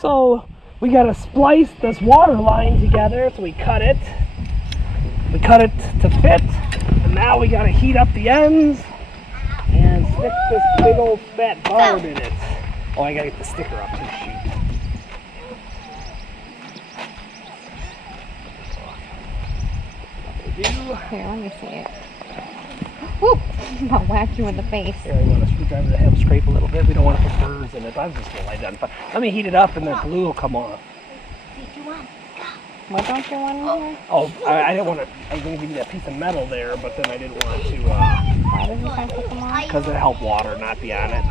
So we got to splice this water line together. So we cut it. We cut it to fit. And now we got to heat up the ends and stick this big old fat barb in it. Oh, I got to get the sticker up too. Shoot. Here, let me see it. Whoop! I'll whack you in the face. Here, I want a screwdriver to help scrape a little bit. We don't want to put burrs in it. I'm just going to lie down. Let me heat it up and the glue will come off. What don't you want in here? Oh, I didn't want to. I was going to give you that piece of metal there, but then I didn't want to. Why does it put them on? Because it helped water not be on it.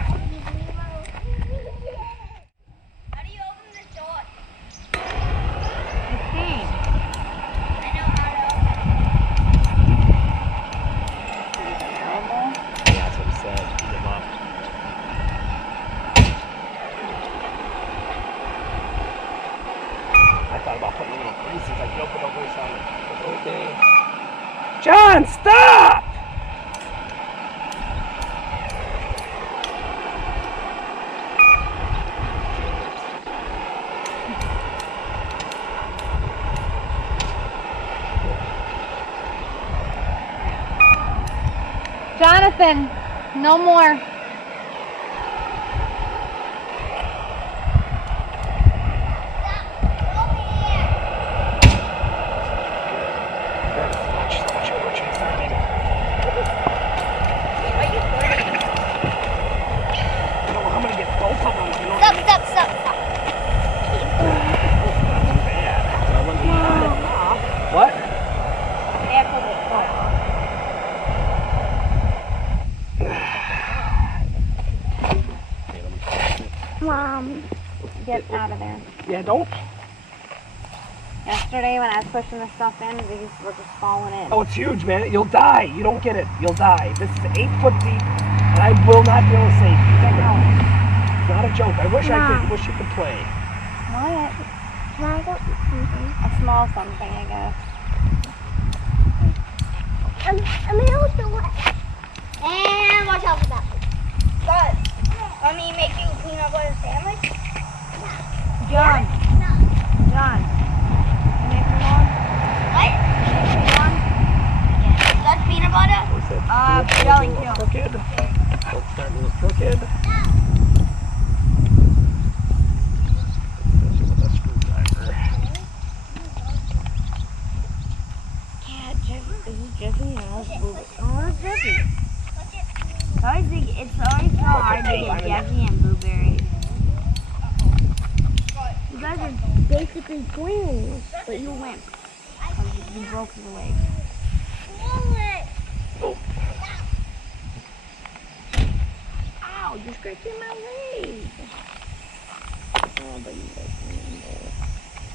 John, stop! Jonathan, no more. What? Mom, get out of there. Yeah, don't. Yesterday when I was pushing the stuff in, these were just falling in. Oh, it's huge, man. You'll die. You don't get it. You'll die. This is 8 foot deep, and I will not be able to save you. It's not a joke. I wish I could. Wish you could play. What? Can I go eat something? A small something, I guess. I'm also wet. And watch out for that. Good. Let me make you a peanut butter sandwich. John. No. John. You make me one? What? You make me one? Yeah. That's peanut butter? Jelly A little too. crooked. Don't start a little crooked. With a screwdriver. Yeah, Jeffy has blueberries. Oh, it's Jeffy. It's always so hard to get Jeffy and blueberries. You guys are basically twins, but you went. You broke your leg. Oh. Ow, you're scratching my leg. Oh, but you guys remember.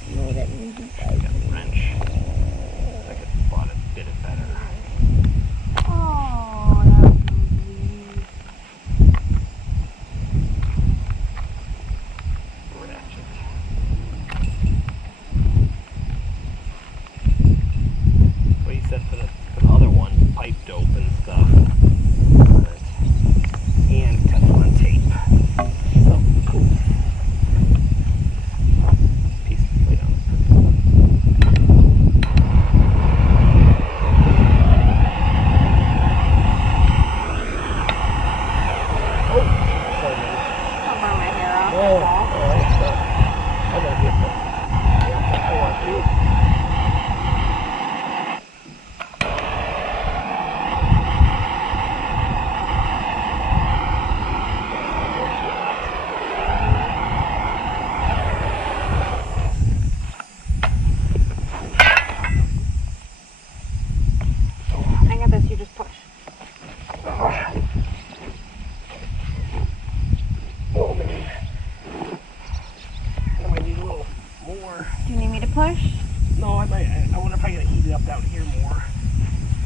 You know what that means, you guys. Got a wrench. I could have bought it, did it better. Oh, that was sweet. Ratchet. What you said for the other one, pipe dope and stuff. And Teflon tape. So cool. Piece of plate on I'll burn my hair off. Oh, That's all. I gotta get that. I want to. I got this, you just push. Oh man. I might need a little more. Do you need me to push? No, I might. I wonder if I gotta heat it up down here more.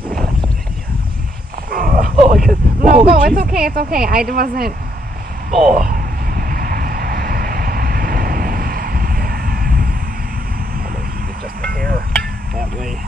That's a good idea. Oh, I guess. No, go. It's okay. It's okay. I wasn't. Oh. I'm gonna heat it just a hair that way.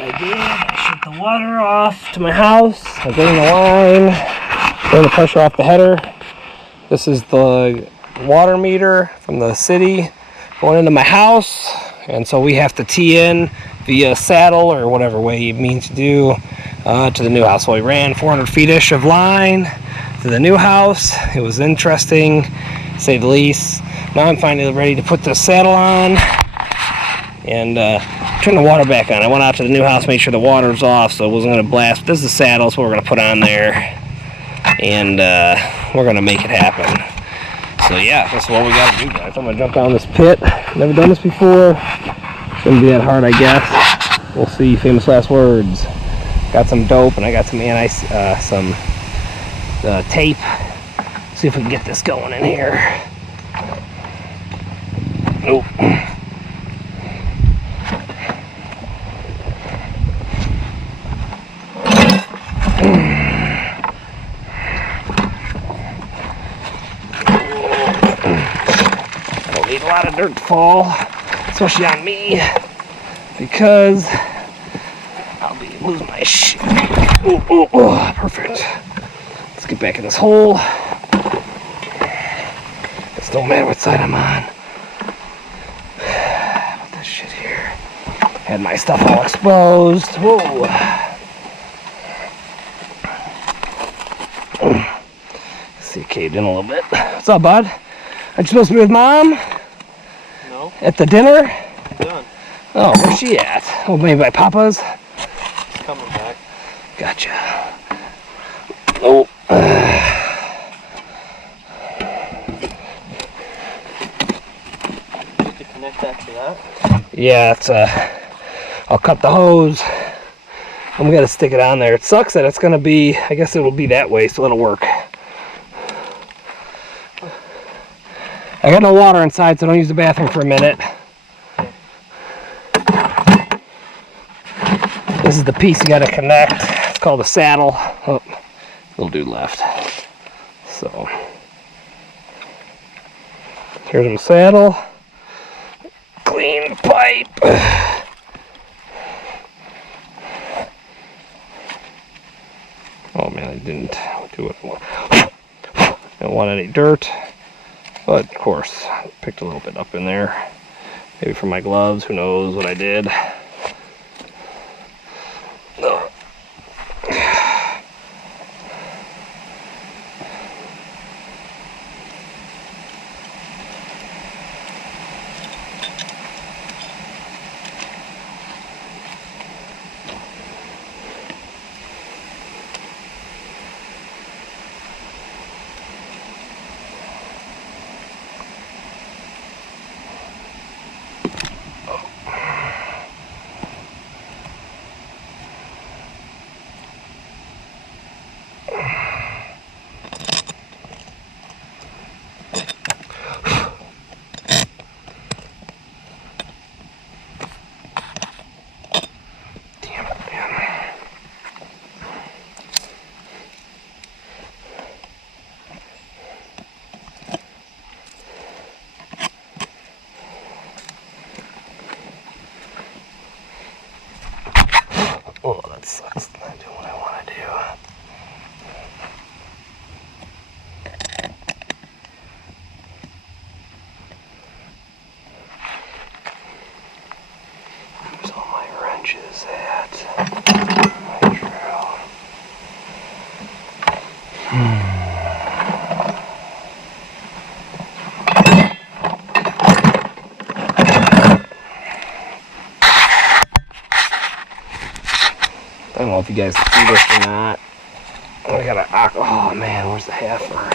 what I did. I shut the water off to my house. I drained the line, drained the pressure off the header. This is the water meter from the city going into my house, and so we have to tee in via saddle or whatever way you mean to do to the new house. So we ran 400 feet-ish of line to the new house. It was interesting, to say the least. Now I'm finally ready to put the saddle on and turn the water back on. I went out to the new house, made sure the water's off so it wasn't going to blast. But this is the saddle, so we're going to put on there, and we're going to make it happen. So yeah, that's what we got to do, guys. I'm going to jump down this pit. Never done this before. Shouldn't be that hard, I guess. We'll see. Famous last words. Got some dope, and I got some tape. See if we can get this going in here. Nope. I don't need a lot of dirt to fall, especially on me, because I'll be losing my shit. Ooh, ooh, ooh, perfect. Let's get back in this hole. It don't matter what side I'm on. Put this shit here. Had my stuff all exposed. Whoa. See, it caved in a little bit. What's up, bud? Aren't you supposed to be with Mom? No. At the dinner? I'm done. Oh, where's she at? Oh, maybe by Papa's? She's coming back. Gotcha. Oh. To connect that to that? Yeah, it's I'll cut the hose. I'm gonna stick it on there. It sucks that it's gonna be, I guess it'll be that way, so it'll work. I got no water inside, so don't use the bathroom for a minute. This is the piece you gotta connect. It's called a saddle. Oh, little dude left. So, here's the saddle. Clean pipe. Oh man, I didn't do what I want. Don't want any dirt. But of course, picked a little bit up in there. Maybe from my gloves, who knows what I did. Oh, that sucks. Not doing what I want to do. Where's all my wrenches at? My drill. I don't know if you guys can see this or not. I got a, oh man, where's the heifer?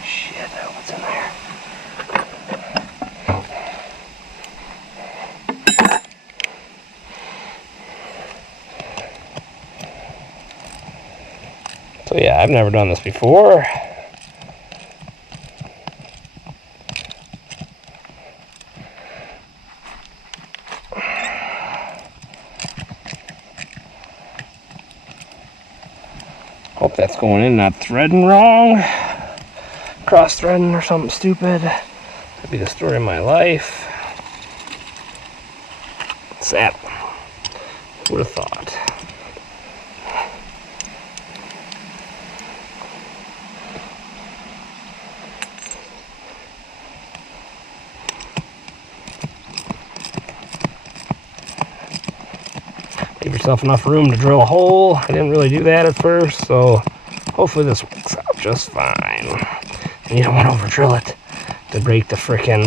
Shit, I hope it's in there. So yeah, I've never done this before. Hope that's going in, not threading wrong. Cross threading or something stupid. That'd be the story of my life. What's that? Would have thought. Give yourself enough room to drill a hole. I didn't really do that at first, so hopefully this works out just fine. And you don't want to over drill it to break the frickin'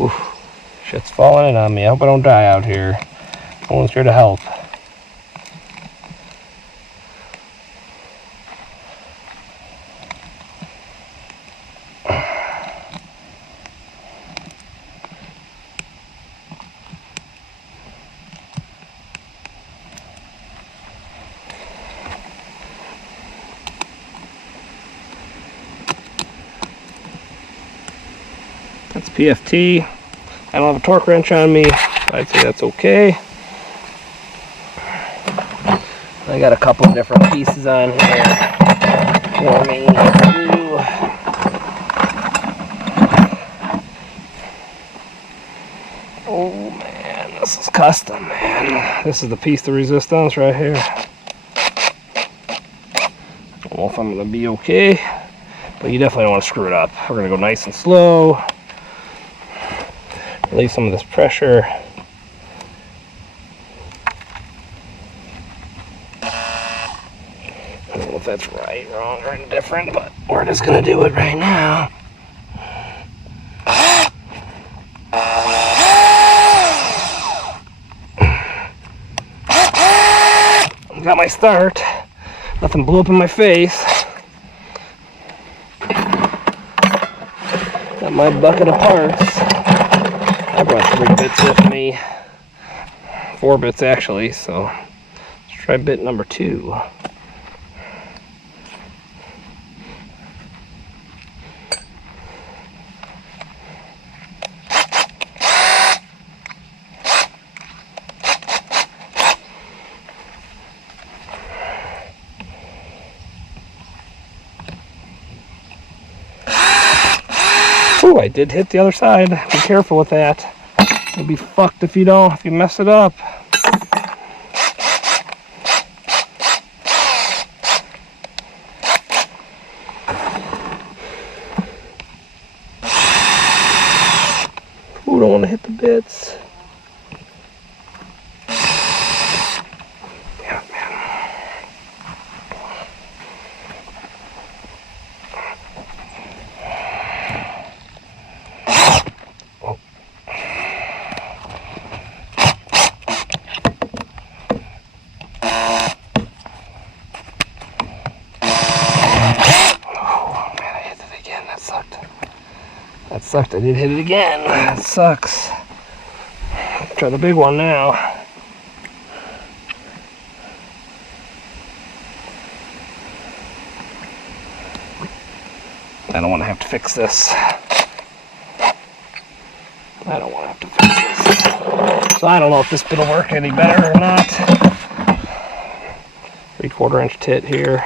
oof, shit's falling in on me. I hope I don't die out here. No one's here to help. That's PFT. I don't have a torque wrench on me. I'd say that's okay. I got a couple of different pieces on here for me to do. Oh man, this is custom, man. This is the piece de resistance right here. I don't know if I'm gonna be okay, but you definitely don't want to screw it up. We're gonna go nice and slow. Release some of this pressure. I don't know if that's right, wrong, or indifferent, but we're just gonna do it right now. Got my start. Nothing blew up in my face. Got my bucket of parts. I brought 3 bits with me. 4 bits actually, so let's try bit number 2. Ooh, I did hit the other side. Be careful with that. You'll be fucked if you don't, if you mess it up. Ooh, don't want to hit the bits. Damn it, man. That sucked. I did hit it again. That sucks. Try the big one now. I don't want to have to fix this. I don't want to have to fix this. So I don't know if this bit will work any better or not. 3/4 inch tit here.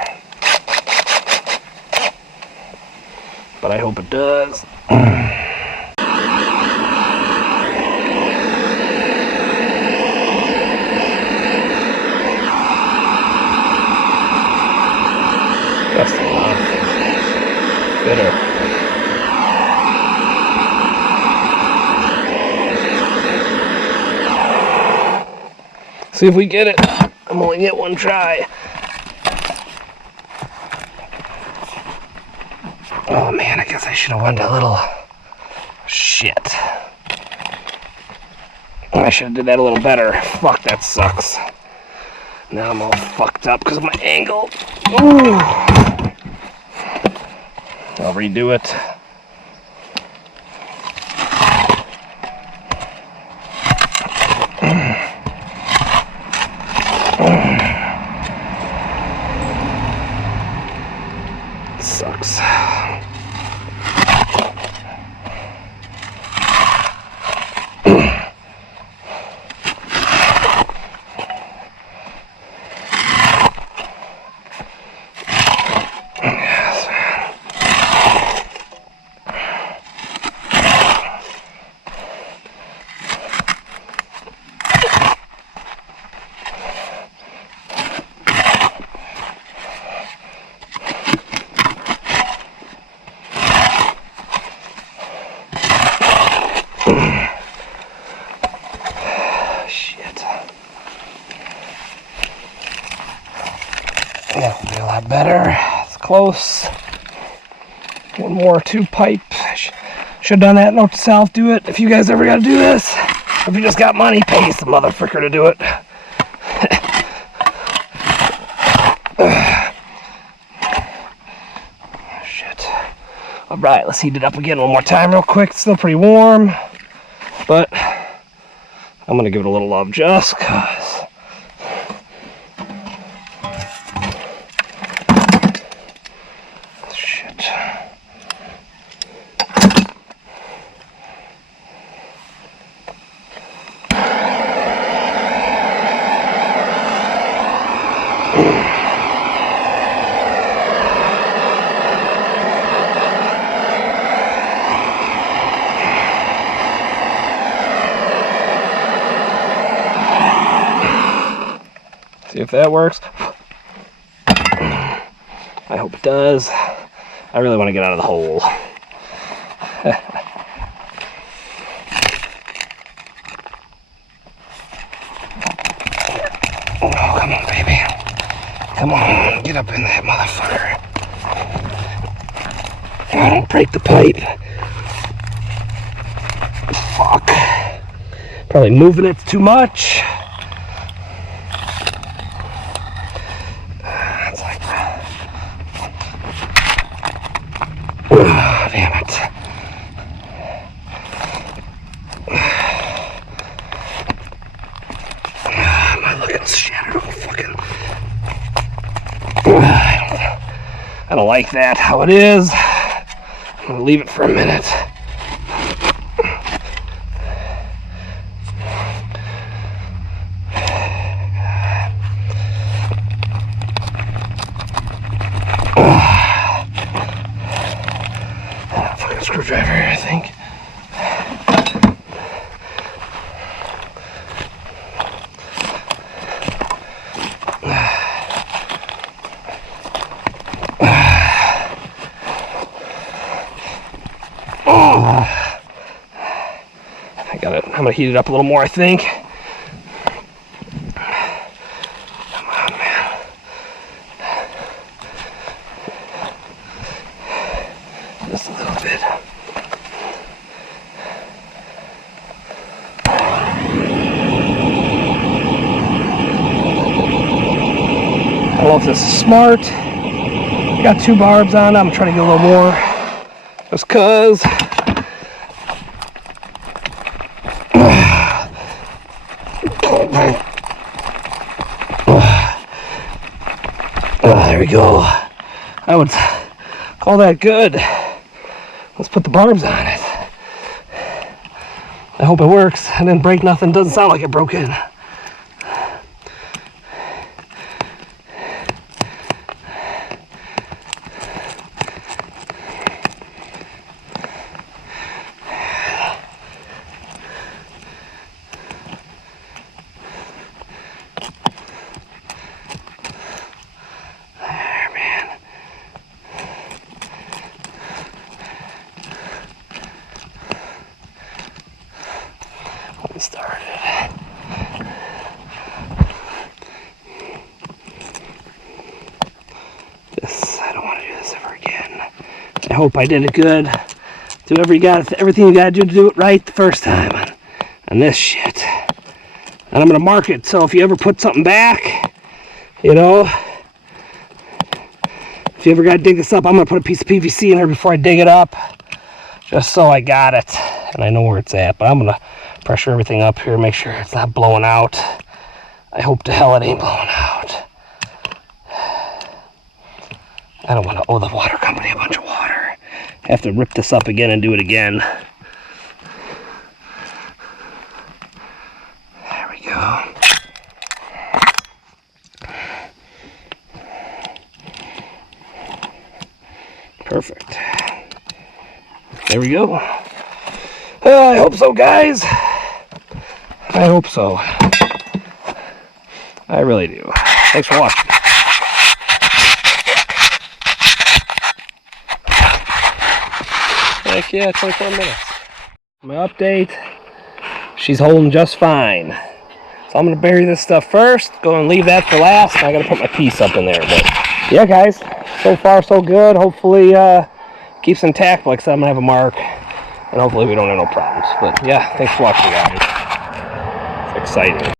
But I hope it does. Just enough. Bitter. See if we get it. I'm only get one try. Oh man, I guess I should have went a little. Shit. I should have did that a little better. Fuck, that sucks. Now I'm all fucked up because of my angle. Ooh. I'll redo it. Sucks. close. One more 2 pipe. Should have done that. Note to self, do it. If you guys ever got to do this, or if you just got money, pay some motherfucker to do it. Shit. All right, let's heat it up again one more time real quick. It's still pretty warm, but I'm gonna give it a little love just cause. Shit. See if that works. I hope it does. I really want to get out of the hole. Oh, come on, baby. Come on, get up in that motherfucker. Oh, don't break the pipe. Fuck. Probably moving it too much. Oh, damn it. Am I looking shattered? Oh, fucking. I don't like that, how it is. I'm gonna leave it for a minute. Screwdriver, I think. I got it. I'm gonna heat it up a little more, I think. Come on, man. Just a little bit. I don't know if this is smart. Got 2 barbs on it. I'm trying to get a little more. Just cause. There we go. I would call that good. Let's put the barbs on it. I hope it works. I didn't break nothing. Doesn't sound like it broke in. Started. This, I don't want to do this ever again. I hope I did it good. Do everything you gotta do to do it right the first time on this shit. And I'm gonna mark it, so if you ever put something back, you know, if you ever gotta dig this up, I'm gonna put a piece of PVC in here before I dig it up, just so I got it and I know where it's at. But I'm gonna pressure everything up here, make sure it's not blowing out. I hope to hell it ain't blowing out. I don't want to owe the water company a bunch of water. Have to rip this up again and do it again. There we go. Perfect. There we go. I hope so, guys. I hope so. I really do. Thanks for watching. Heck yeah, 24 minutes. My update, she's holding just fine. So I'm going to bury this stuff first, go and leave that for last. I got to put my piece up in there. But yeah, guys, so far so good. Hopefully keeps intact. Like I said, I'm gonna have a mark, and hopefully we don't have no problems. But yeah, thanks for watching, guys. It's exciting.